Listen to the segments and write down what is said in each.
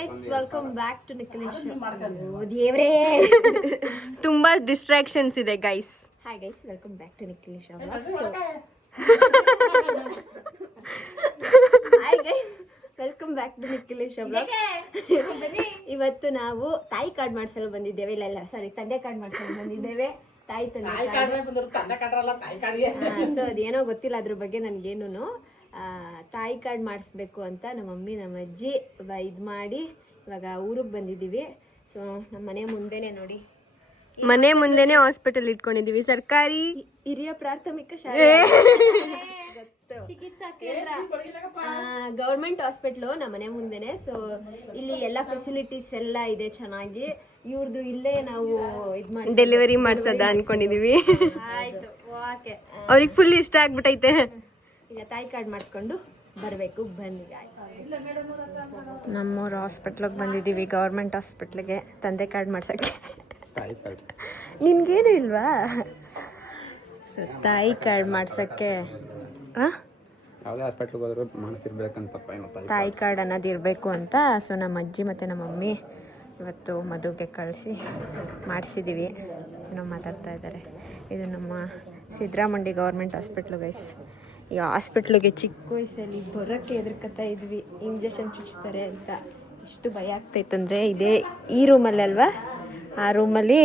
Guys, welcome back to Nikhilesh. ದೇವ್ರೇ, ತುಂಬಾ distractions ಇದೆ guys. Hi guys, welcome back to Nikhilesh. Hi guys, welcome back to Nikhilesh. ಇವತ್ತು ನಾವು ತಾಯಿ ಕಾರ್ಡ್ ಮಾಡ್ಸಲು ಬಂದಿದ್ದೇವೆ. ಇಲ್ಲ ಸಾರಿ, ತಂದೆ ಕಾರ್ಡ್ ಮಾಡ್ಸಲು ಬಂದಿದ್ದೇವೆ. ತಾಯಿ ಸೊ ಅದೇನೋ ಗೊತ್ತಿಲ್ಲ ಅದ್ರ ಬಗ್ಗೆ ನನ್ಗೇನು. ತಾಯಿ ಕಾರ್ಡ್ ಮಾಡಿಸ್ಬೇಕು ಅಂತ ನಮ್ಮ ಮಮ್ಮಿ ನಮ್ಮ ಅಜ್ಜಿ ಇದು ಮಾಡಿ ಇವಾಗ ಊರಿಗೆ ಬಂದಿದ್ದೀವಿ. ಸೊ ನಮ್ಮ ಮನೆ ಮುಂದೆನೆ ನೋಡಿ, ಮನೆ ಮುಂದೆನೆ ಹಾಸ್ಪಿಟಲ್ ಇಟ್ಕೊಂಡಿದೀವಿ. ಸರ್ಕಾರಿ ಹಿರಿಯ ಪ್ರಾಥಮಿಕ ಶಾಲೆ, ಚಿಕಿತ್ಸಾ ಕೇಂದ್ರ, ಗೌರ್ಮೆಂಟ್ ಹಾಸ್ಪಿಟ್ಲು ನಮ್ಮ ಮನೆ ಮುಂದೆನೆ. ಸೊ ಇಲ್ಲಿ ಎಲ್ಲ ಫೆಸಿಲಿಟೀಸ್ ಎಲ್ಲ ಇದೆ ಚೆನ್ನಾಗಿ. ಇವ್ರದ್ದು ಇಲ್ಲೇ ನಾವು ಇದು ಮಾಡಿ ಡೆಲಿವರಿ ಮಾಡ್ಸೋದ ಅನ್ಕೊಂಡಿದೀವಿ. ಆಯ್ತು, ಓಕೆ. ಅವ್ರಿಗೆ ಫುಲ್ ಇಷ್ಟ ಆಗ್ಬಿಟ್ಟೈತೆ. ಈಗ ತಾಯಿ ಕಾರ್ಡ್ ಮಾಡಿಸ್ಕೊಂಡು ಬರಬೇಕು, ಬನ್ನಿ. ನಮ್ಮೂರು ಹಾಸ್ಪಿಟ್ಲಿಗೆ ಬಂದಿದ್ದೀವಿ, ಗೌರ್ಮೆಂಟ್ ಹಾಸ್ಪಿಟ್ಲಿಗೆ ತಂದೆ ಕಾರ್ಡ್ ಮಾಡ್ಸೋಕ್ಕೆ. ನಿನ್ಗೇನು ಇಲ್ವಾ? ಸೊ ತಾಯಿ ಕಾರ್ಡ್ ಮಾಡ್ಸೋಕ್ಕೆ ತಾಯಿ ಕಾರ್ಡ್ ಅನ್ನೋದು ಇರಬೇಕು ಅಂತ. ಸೊ ನಮ್ಮ ಅಜ್ಜಿ ಮತ್ತು ನಮ್ಮ ಮಮ್ಮಿ ಇವತ್ತು ಮದುವೆಗೆ ಕಳಿಸಿ ಮಾಡಿಸಿದ್ದೀವಿ. ಏನೋ ಮಾತಾಡ್ತಾ ಇದ್ದಾರೆ. ಇದು ನಮ್ಮ ಸಿದ್ದರಾಮಂಡಿ ಗೌರ್ಮೆಂಟ್ ಹಾಸ್ಪಿಟ್ಲು ಗೈಸ್. ಈ ಹಾಸ್ಪಿಟ್ಲಿಗೆ ಚಿಕ್ಕ ವಯಸ್ಸಲ್ಲಿ ಬರೋಕ್ಕೆ ಹೆದರ್ಕೊತಾ ಇದ್ವಿ, ಇಂಜೆಕ್ಷನ್ ಚುಚ್ತಾರೆ ಅಂತ. ಎಷ್ಟು ಭಯ ಆಗ್ತೈತಂದರೆ ಇದೇ ಈ ರೂಮಲ್ಲಿ ಅಲ್ವಾ, ಆ ರೂಮಲ್ಲಿ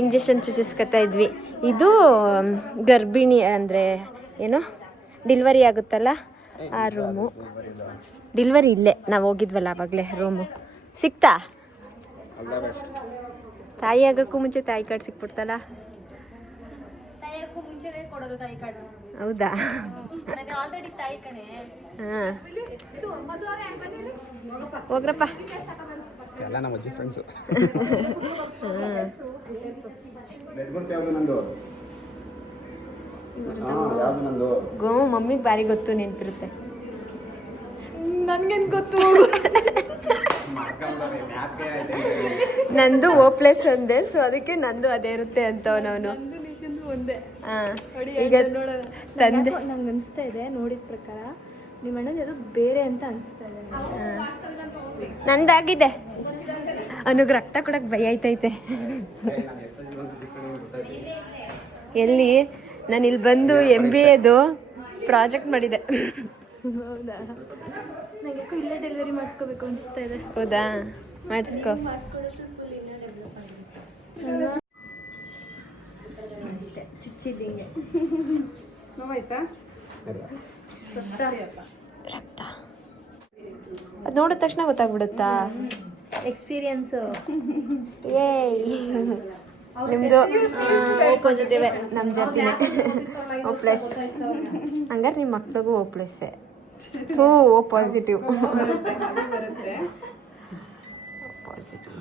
ಇಂಜೆಕ್ಷನ್ ಚುಚ್ಚಿಸ್ಕೊತಾ ಇದ್ವಿ. ಇದು ಗರ್ಭಿಣಿ ಅಂದರೆ ಏನು ಡಿಲ್ವರಿ ಆಗುತ್ತಲ್ಲ ಆ ರೂಮು. ಡಿಲ್ವರಿ ಇಲ್ಲೇ ನಾವು ಹೋಗಿದ್ವಲ್ಲ ಆವಾಗಲೇ ರೂಮು. ಸಿಕ್ತಾ? ತಾಯಿ ಆಗೋಕ್ಕೂ ಮುಂಚೆ ತಾಯಿ ಕಾರ್ಡ್ ಸಿಕ್ಬಿಡ್ತಲ್ಲ. ಹೌದಾ? ಹಾಂ, ಹೋಗ್ರಪ್ಪ. ಗೋ ಮಮ್ಮಿಗೆ ಬಾರಿ ಗೊತ್ತು, ನೆನಪಿರುತ್ತೆ. ನನ್ಗೇನು ಗೊತ್ತು? ನಂದು ಓಪ್ಲೆಸ್ ಅಂದೆ, ಸೊ ಅದಕ್ಕೆ ನಂದು ಅದೇ ಇರುತ್ತೆ ಅಂತವನವನು. ಈಗ ತಂದೆ ನಂಗೆ ಅನಿಸ್ತಾ ಇದೆ, ನೋಡಿದ ಪ್ರಕಾರ ನಿಮ್ಮ ಅಣ್ಣನ ಅದು ಬೇರೆ ಅಂತ ಅನಿಸ್ತಾ ಇದೆ. ನಂದಾಗಿದೆ. ಅವನಿಗೆ ರಕ್ತ ಕೊಡಕ್ಕೆ ಭಯ ಆಯ್ತೈತೆ. ಎಲ್ಲಿ ನಾನು ಇಲ್ಲಿ ಬಂದು MBAದು ಪ್ರಾಜೆಕ್ಟ್ ಮಾಡಿದೆ. ಹೌದಾ? ನನಗೆ ಇಲ್ಲೇ ಡೆಲಿವರಿ ಮಾಡಿಸ್ಕೋಬೇಕು ಅನಿಸ್ತಾ ಇದೆ. ಹೌದಾ? ಮಾಡಿಸ್ಕೊ. ಚುಚ್ಚಿದ್ದಿಂಗೆ ರಕ್ತ ಅದು ನೋಡಿದ ತಕ್ಷಣ ಗೊತ್ತಾಗ್ಬಿಡುತ್ತಾ? ಎಕ್ಸ್ಪೀರಿಯನ್ಸು. ನಿಮ್ಮದು ಪಾಸಿಟಿವ್, ನಮ್ಮ ಜೊತೆ O+. ಹಂಗಾರೆ ನಿಮ್ಮ ಮಕ್ಳಿಗೂ O+. O positive. ಪಾಸಿಟಿವ್.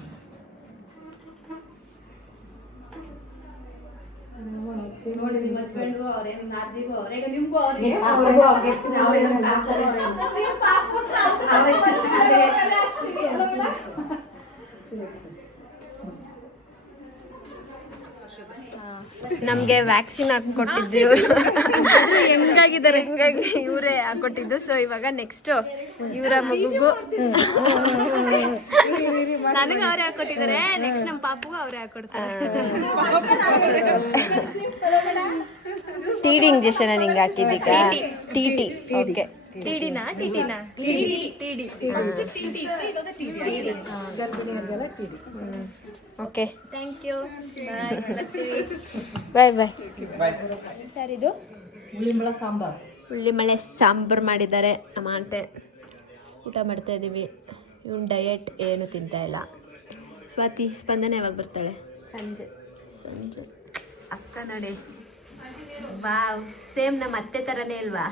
ನಮಗೆ ವ್ಯಾಕ್ಸಿನ್ ಹಾಕೊಟ್ಟಿದ್ದು ಹೆಂಗಾಗಿದ್ದಾರೆ, ಹಿಂಗಾಗಿ ಇವರೇ ಹಾಕೊಟ್ಟಿದ್ದು. ಸೊ ಇವಾಗ ನೆಕ್ಸ್ಟ್ ಇವರ ಮಗುಗೂ ನನಗೆ ಅವರೇ ಹಾಕೊಟ್ಟಿದ್ದಾರೆ. ನೆಕ್ಸ್ಟ್ ನಮ್ಮ ಪಾಪಗೂ ಅವರೇ ಹಾಕೊಡ್ತಾರೆ. TD ಇಂಜೆಕ್ಷನ್ ನಿಂಗೆ ಹಾಕಿದ್ದೀಗ? TT. ಓಕೆ. ಟಿಡಿನಾ? Okay, thank you. Bye bye. ಯಾರಿದು? ಉಳ್ಳಿಮಳೆ ಸಾಂಬಾರು ಮಾಡಿದ್ದಾರೆ ನಮ್ಮ ಆಂಟೆ. ಊಟ ಮಾಡ್ತಾ ಇದ್ದೀವಿ. ಇವನು ಡಯಟ್ ಏನು ತಿಂತಾ ಇಲ್ಲ. ಸ್ವಾತಿ, ಸ್ಪಂದನೆ ಯಾವಾಗ ಬರ್ತಾಳೆ? ಸಂಜೆ. ಅಕ್ಕ ನೋಡಿ, ವಾವ್, ಸೇಮ್ ನಮ್ಮ ಅತ್ತೆ ಥರನೇ ಅಲ್ವಾ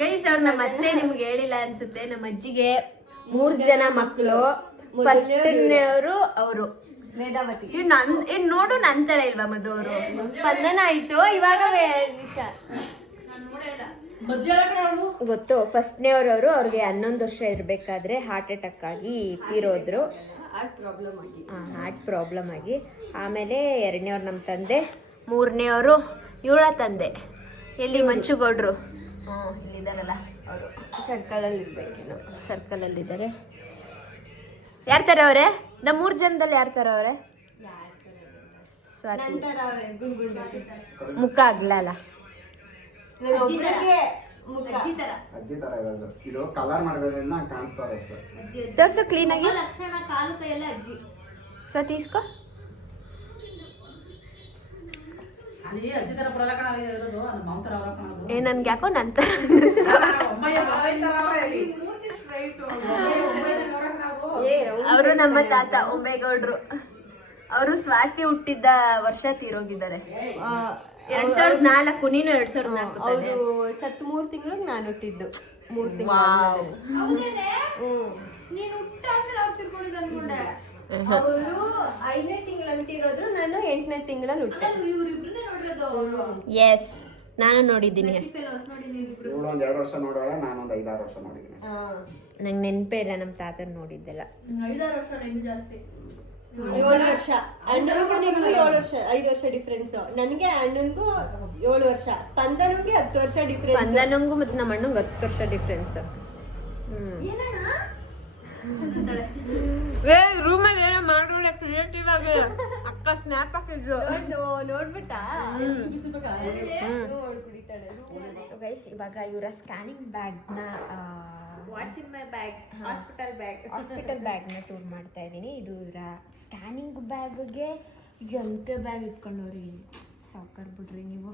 ಗೈಸ್? ಅವ್ರು ನಮ್ಮ ಅತ್ತೆ ನಿಮ್ಗೆ ಹೇಳಿಲ್ಲ ಅನ್ಸುತ್ತೆ. ನಮ್ಮ ಅಜ್ಜಿಗೆ 3 ಜನ ಮಕ್ಕಳು. ಫಸ್ಟ್ನೇವರು ಅವರು ವೇದಾವತಿ. ನೋಡು ನಂತರ ಇಲ್ವಾ ಮಧು ಅವರು? ಸ್ಪಂದನ ಆಯ್ತು ಇವಾಗ. ಗೊತ್ತು, ಫಸ್ಟ್ನೇವ್ರವರು ಅವ್ರಿಗೆ 11 ವರ್ಷ ಇರಬೇಕಾದ್ರೆ ಹಾರ್ಟ್ ಅಟ್ಯಾಕ್ ಆಗಿ ತೀರೋದ್ರು. ಹಾರ್ಟ್ ಪ್ರಾಬ್ಲಮ್ ಆಗಿ. ಆಮೇಲೆ 2ನೇವ್ರು ನಮ್ಮ ತಂದೆ, 3ನೇವರು ಇವಳ ತಂದೆ. ಎಲ್ಲಿ ಮಂಚುಗೌಡ್ರು ಇಲ್ಲಿದ್ದಾರಲ್ಲ ಅವರು. ಸರ್ಕಲಲ್ಲಿ ಇರ್ಬೇಕೇನೋ. ಸರ್ಕಲಲ್ಲಿದ್ದಾರೆ. ಯಾರ ಥರ ಅವರೇ? ನಮ್ಮ 3 ಜನದಲ್ಲಿ ಯಾರ ಥರ ಅವರೇ? ಸ್ವಾತಿ. ಮುಖ ಆಗ್ಲಲ್ಲ. ಅಜ್ಜಿ ತರ ಇರೋದು. ಇದು ಕಲರ್ ಮಾಡೋದ್ರಿಂದ ಕಾಣಿಸ್ತಾರೆ ಅಷ್ಟೇ. ತೋರ್ಸು ಕ್ಲೀನಾಗಿ. ಲಕ್ಷಣ ಕಾಲು ಕೈಯೆಲ್ಲ ಅಜ್ಜಿ. ಸೊ ತೀಸ್ಕೊ. ನನ್ಗೆ ಯಾಕೋ ನನ್ನ ಥರ ಅವರು ನಮ್ಮ ತಾತ ಒಮ್ಮೆಗೌಡ್ರು. ಅವರು ಸ್ವಾತಿ ಹುಟ್ಟಿದ್ದ ವರ್ಷ ತೀರೋಗಿದ್ದಾರೆ. 2004. ನೀನು 2004. ಅವರು ಸತ್ತು 3 ತಿಂಗಳಿಗೆ ನಾನು ಹುಟ್ಟಿದ್ದು. 3 ತಿಂಗಳು. ಅವರು 5ನೇ ತಿಂಗಳಂತ ಇರೋದ್ರು, ನಾನು 8ನೇ ತಿಂಗಳಲ್ಲಿ ಹುಟ್ಟೆ. ಎಸ್, ನಾನು ನೋಡಿದ್ದೀನಿ. ಇವಳು ಒಂದ್ 2 ವರ್ಷ ನೋಡೋಳೆ, ನಾನೊಂದು 5-6 ವರ್ಷ ನೋಡಿದ್ದೀನಿ. ನಂಗೆ ನೆನಪೇ ಇಲ್ಲ ನಮ್ಮ ತಾತನ ನೋಡಿದ್ದೆಲ್ಲ. 7 ವರ್ಷ. ಅಣ್ಣನಿಗೂ ನಿಮ್ಗೂ 7 ವರ್ಷ, 5 ವರ್ಷ ಡಿಫ್ರೆನ್ಸ್. ನನಗೆ ಅಣ್ಣನಿಗೂ 7 ವರ್ಷ, ಸ್ಪಂದನಿಗೆ 10 ವರ್ಷ ಡಿಫ್ರೆನ್ಸ್. ಸ್ಪಂದನಂಗೂ ಮತ್ತೆ ನಮ್ಮ ಅಣ್ಣಂಗೆ 10 ವರ್ಷ ಡಿಫ್ರೆನ್ಸ್. ರೂಮಲ್ಲಿ ಏನೋ ಮಾಡೋಳೆ ಕ್ರಿಯೇಟಿವ್ ಆಗಿ. ಅಕ್ಕ ಸ್ನ್ಯಾಪ್ ಹಾಕಿದ್ರು ನೋಡ್ಬಿಟ್ಟಾ? ಇವಾಗ ಇವರ ಸ್ಕ್ಯಾನಿಂಗ್ ಬ್ಯಾಗ್ನ what's in my bag? Hospital ಬ್ಯಾಗ್ನ ಟೂರ್ ಮಾಡ್ತಾ ಇದ್ದೀನಿ. ಇದು ಇವರ ಸ್ಕ್ಯಾನಿಂಗ್ ಬ್ಯಾಗ್ಗೆ ಎಂತೆ ಬ್ಯಾಗ್ ಇಟ್ಕೊಂಡವ್ರಿ. ಸಾಕರ್ ಬಿಡ್ರಿ ನೀವು.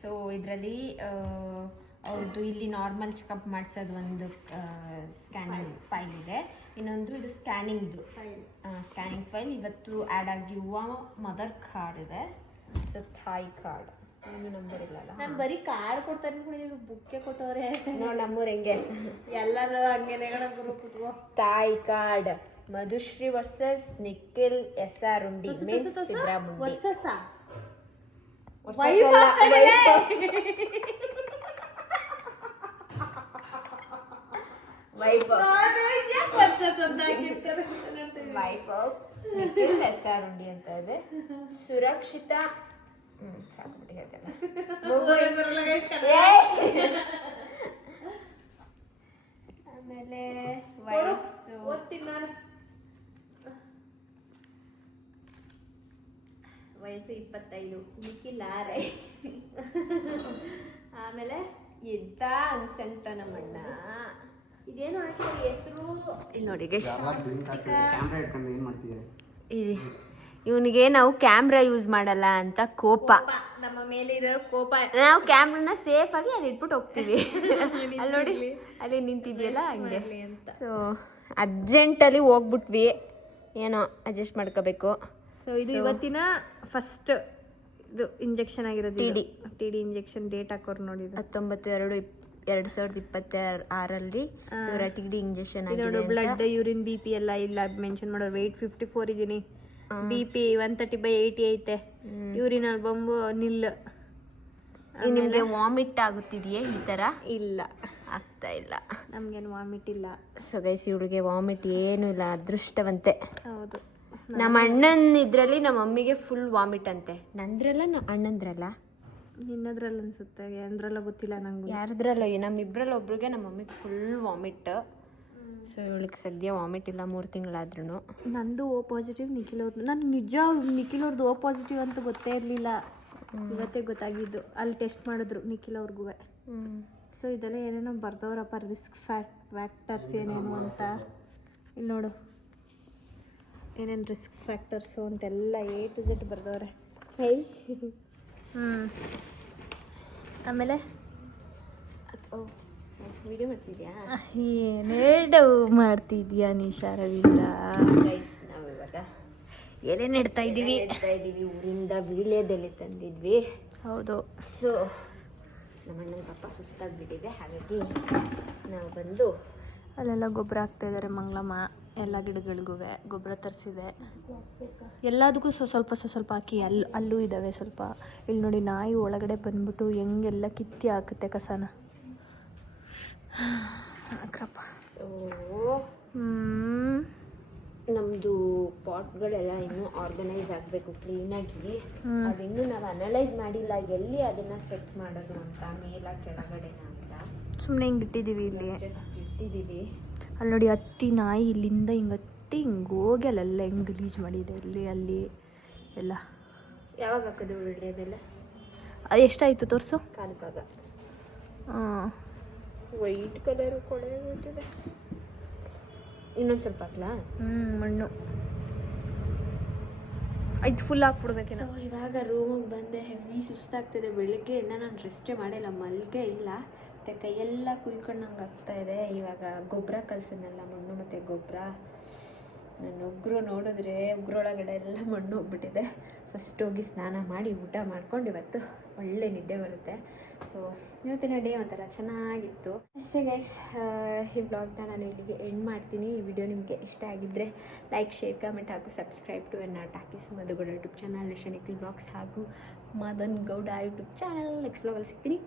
ಸೊ ಇದರಲ್ಲಿ ಅವ್ರದ್ದು ಇಲ್ಲಿ ನಾರ್ಮಲ್ ಚೆಕಪ್ ಮಾಡಿಸೋದು ಒಂದು ಸ್ಕ್ಯಾನಿಂಗ್ ಫೈಲ್ ಇದೆ. ಇನ್ನೊಂದು ಇದು ಸ್ಕ್ಯಾನಿಂಗ್ದು ಸ್ಕ್ಯಾನಿಂಗ್ ಫೈಲ್. ಇವತ್ತು ಆ್ಯಡ್ ಆಗಿರುವ ಮದರ್ ಕಾರ್ಡ್ ಇದೆ. So Thai card. ಏನು ನಂಬರ್ ಇಲ್ಲಲ್ಲ. ನಾನು ಬರೀ ಕಾರ್ಡ್ ಕೊಡ್ತಾರೆ ಅನ್ಕೊಂಡಿದ್ದೀನಿ, ಬುಕ್ಕೆ ಕೊಟ್ಟವ್ರೆ. ನೋಡಿ ನಮ್ಮೂರು ಹೆಂಗೆ ಎಲ್ಲರೂ ಹಂಗೇನೆ ಕೂತ್ಕೋ. ತಾಯಿ card. Madhushree versus Nikhil SR ಉಂಡಿ ಮೀನ್ಸ್ ಸಿದ್ರಾಮುಂಡಿ. ವೈಫ್ ಆಫ್ ನಿಖಿಲ್ SR ಉಂಡಿ ಅಂತ ಇದೆ. ಸುರಕ್ಷಿತಾ ಸಾಕ್ಬಿಟ್ಟು ಹೇಳ್ತೇನೆ. ಆಮೇಲೆ ವಯಸ್ಸು 25. ನಿಖಿಲ್ 6. ಆಮೇಲೆ ಎಂತ ಅನ್ಸಂತ ನಮ್ಮಣ್ಣ. ಇದೇನು ಹಾಕಿದ್ರೆ ಹೆಸರು ನೋಡಿ ಕ್ಯಾಮ್ರಾ ಇಟ್ಕೊಂಡು ಏನ್ ಮಾಡ್ತಿದ್ದಾರೆ? ಇವನಿಗೆ ನಾವು ಕ್ಯಾಮ್ರಾ ಯೂಸ್ ಮಾಡಲ್ಲ ಅಂತ ಕೋಪ. ನಮ್ಮ ಮೇಲಿರೋ ಕೋಪ. ನಾವು ಕ್ಯಾಮ್ರಾನ ಸೇಫ್ ಆಗಿ ಅಲ್ಲಿ ಇಟ್ಬಿಟ್ಟು ಹೋಗ್ತೀವಿ. ಅಲ್ಲಿ ನೋಡಿ, ಅಲ್ಲಿ ನಿಂತಿದೆಯಲ್ಲ ಹಂಗೆ. ಸೊ ಅರ್ಜೆಂಟಲ್ಲಿ ಹೋಗ್ಬಿಟ್ವಿ, ಏನೋ ಅಡ್ಜಸ್ಟ್ ಮಾಡ್ಕೋಬೇಕು. ಸೊ ಇದು ಇವತ್ತಿನ ಫಸ್ಟ್ ಇದು ಇಂಜೆಕ್ಷನ್ ಆಗಿರೋದು. T D injection. ಡೇಟ್ ಹಾಕೋರು ನೋಡಿ, 19/2/2026 ಇವರ ಟಿ ಡಿ ಇಂಜೆಕ್ಷನ್ ಆಗಿದೆ. ಬ್ಲಡ್, ಯೂರಿನ್, BP ಎಲ್ಲ ಇಲ್ಲ ಮೆನ್ಷನ್ ಮಾಡೋರು. weight 54 ಇದೀನಿ. BP 130/80 ಐತೆ. ಯೂರಿನ್ ಬಂಬು ನಿಲ್. ನಿಮಗೆ ವಾಮಿಟ್ ಆಗುತ್ತಿದೆಯೇ ಈ ಥರ? ಇಲ್ಲ, ಆಗ್ತಾ ಇಲ್ಲ. ನಮ್ಗೇನು ವಾಮಿಟ್ ಇಲ್ಲ. ಸೊ ಗೈಸ್, ಇವಳಿಗೆ ವಾಮಿಟ್ ಏನೂ ಇಲ್ಲ, ಅದೃಷ್ಟವಂತೆ. ಹೌದು. ನಮ್ಮ ಅಣ್ಣನ ಇದರಲ್ಲಿ ನಮ್ಮ ಮಮ್ಮಿಗೆ ಫುಲ್ ವಾಮಿಟ್ ಅಂತೆ. ನಂದ್ರಲ್ಲ ಅಣ್ಣಂದ್ರಲ್ಲ? ನಿನ್ನದ್ರಲ್ಲಿ ಅನ್ಸುತ್ತೆ, ಅಂದ್ರಲ್ಲ ಗೊತ್ತಿಲ್ಲ ನಂಗೆ. ಯಾರದ್ರಲ್ಲ, ನಮ್ಮಿಬ್ರಲ್ಲಿ ಒಬ್ರಿಗೆ ನಮ್ಮ ಮಮ್ಮಿಗೆ ಫುಲ್ ವಾಮಿಟ್. ಸೊ ಇವಳಿಗೆ ಸದ್ಯ ವಾಮಿಟ್ ಇಲ್ಲ 3 ತಿಂಗಳಾದ್ರೂ. ನಂದು O ಪಾಸಿಟಿವ್, ನಿಖಿಲ್ ಅವ್ರದ್ದು. ನಾನು ನಿಜ ನಿಖಿಲ್ ಅವ್ರದ್ದು O ಪಾಸಿಟಿವ್ ಅಂತ ಗೊತ್ತೇ ಇರಲಿಲ್ಲ. ಇವತ್ತೇ ಗೊತ್ತಾಗಿದ್ದು. ಅಲ್ಲಿ ಟೆಸ್ಟ್ ಮಾಡಿದ್ರು ನಿಖಿಲ್ ಅವ್ರಿಗೂ. ಸೊ ಇದೆಲ್ಲ ಏನೇನೋ ಬರ್ದವ್ರಪ್ಪ, ರಿಸ್ಕ್ ಫ್ಯಾಕ್ಟರ್ಸ್ ಏನೇನು ಅಂತ. ಇಲ್ಲಿ ನೋಡು, ಏನೇನು ರಿಸ್ಕ್ ಫ್ಯಾಕ್ಟರ್ಸು ಅಂತೆಲ್ಲ A to Z ಬರ್ದವ್ರೆ. ಆಮೇಲೆ ವಿಡಿಯೋ ಮಾಡ್ತಿದ್ಯಾ? ಏನೇಡು ಮಾಡ್ತಿದ್ಯಾ ನಿಶಾ ರವೀಂದ್ರ? ಗೈಸ್, ನಾವು ಇವಾಗ ಎಲೆ ನೆಡ್ತಾ ಇದ್ದೀವಿ. ಊರಿಂದ ವೀಳ್ಯದೆಲೆ ತಂದಿದ್ವಿ. ಹೌದು. ಸೊ ನಮ್ಮ ಅಣ್ಣನ ಪಾಪ ಸುಸ್ತಾಗ್ಬಿಟ್ಟಿದೆ, ಹಾಗಾಗಿ ನಾವು ಬಂದು ಅಲ್ಲೆಲ್ಲ ಗೊಬ್ಬರ ಹಾಕ್ತಾ ಇದ್ದಾರೆ. ಮಂಗಳಮ್ಮ ಎಲ್ಲ ಗಿಡಗಳಿಗೂ ಗೊಬ್ಬರ ತರಿಸಿದೆ. ಎಲ್ಲದಕ್ಕೂ ಸ್ವಲ್ಪ ಹಾಕಿ. ಅಲ್ಲೂ ಇದ್ದಾವೆ ಸ್ವಲ್ಪ. ಇಲ್ಲಿ ನೋಡಿ, ನಾಯಿ ಒಳಗಡೆ ಬಂದ್ಬಿಟ್ಟು ಹೆಂಗೆಲ್ಲ ಕಿತ್ತಿ ಹಾಕುತ್ತೆ ಕಸನ. ಹಾಕ್ರಪ್ಪ. ನಮ್ಮದು ಪಾಟ್ಗಳೆಲ್ಲ ಇನ್ನೂ ಆರ್ಗನೈಸ್ ಆಗಬೇಕು ಕ್ಲೀನಾಗಿ. ಅದಿನ್ನೂ ನಾವು ಅನಲೈಸ್ ಮಾಡಿಲ್ಲ ಎಲ್ಲಿ ಅದನ್ನು ಸೆಟ್ ಮಾಡೋದು ಅಂತ, ಮೇಲ ಕೆಳಗಡೆನ ಅಂತ. ಸುಮ್ಮನೆ ಹಿಂಗೆ ಇಟ್ಟಿದ್ದೀವಿ ಇಲ್ಲಿ. ಜಸ್ಟ್ ಇಟ್ಟಿದ್ದೀವಿ. ಅಲ್ಲಿ ನೋಡಿ ಹತ್ತಿ ನಾಯಿ ಇಲ್ಲಿಂದ ಹಿಂಗೆ ಹತ್ತಿ ಹಿಂಗೆ ಹೋಗಿ ಅಲ್ಲೆಲ್ಲ ಹೆಂಗೆ ಗಲೀಜು ಮಾಡಿದೆ ಇಲ್ಲಿ ಅಲ್ಲಿ ಎಲ್ಲ. ಯಾವಾಗ ಹಾಕೋದು ಒಳ್ಳೆಯದೆಲ್ಲ? ಅದು ಎಷ್ಟಾಯಿತು ತೋರಿಸು. ಕಾಲು ಭಾಗ ಹಾಂ, ವೈಟ್ ಕಲರು ಕೊಳೆ ಹೋಗ್ತಿದೆ. ಇನ್ನೊಂದು ಸ್ವಲ್ಪ ಹಾಕ್ಲಾ? ಮಣ್ಣು ಇದು ಫುಲ್ ಹಾಕ್ಬಿಡ್ಬೇಕೇನೋ. ಸೊ ಇವಾಗ ರೂಮಿಗೆ ಬಂದೆ. ಹೆವಿ ಸುಸ್ತಾಗ್ತಿದೆ. ಬೆಳಿಗ್ಗೆಯಿಂದ ನಾನು ರೆಸ್ಟೇ ಮಾಡಿಲ್ಲ, ಮಲ್ಗೆ ಇಲ್ಲ. ಮತ್ತು ಕೈಯೆಲ್ಲ ಕುಯ್ಕೊಂಡಂಗೆ ಆಗ್ತಾಯಿದೆ. ಇವಾಗ ಗೊಬ್ಬರ ಕಲಸಿದ್ನಲ್ಲ, ಮಣ್ಣು ಮತ್ತು ಗೊಬ್ಬರ. ನನ್ನ ಉಗುರು ನೋಡಿದ್ರೆ ಉಗುರೊಳಗಡೆ ಎಲ್ಲ ಮಣ್ಣು ಹೋಗ್ಬಿಟ್ಟಿದೆ. ಫಸ್ಟ್ ಹೋಗಿ ಸ್ನಾನ ಮಾಡಿ ಊಟ ಮಾಡ್ಕೊಂಡು ಇವತ್ತು ಒಳ್ಳೆ ನಿದ್ದೆ ಬರುತ್ತೆ. ಸೊ ಇವತ್ತಿನ ಡೇ ಒಂಥರ ಚೆನ್ನಾಗಿತ್ತು ಅಷ್ಟೇ ಗೈಸ್. ಈ ವ್ಲಾಗ್ನ ನಾನು ಇಲ್ಲಿಗೆ ಎಂಡ್ ಮಾಡ್ತೀನಿ. ಈ ವಿಡಿಯೋ ನಿಮಗೆ ಇಷ್ಟ ಆಗಿದ್ದರೆ ಲೈಕ್, ಶೇರ್, ಕಮೆಂಟ್ ಹಾಗೂ subscribe to N talkies Madhu Gowda YouTube channel, next Nikhil vlogs ಹಾಗೂ Madan Gowda YouTube channel. Next ವ್ಲಾಗಲ್ಲಿ ಸಿಗ್ತೀನಿ.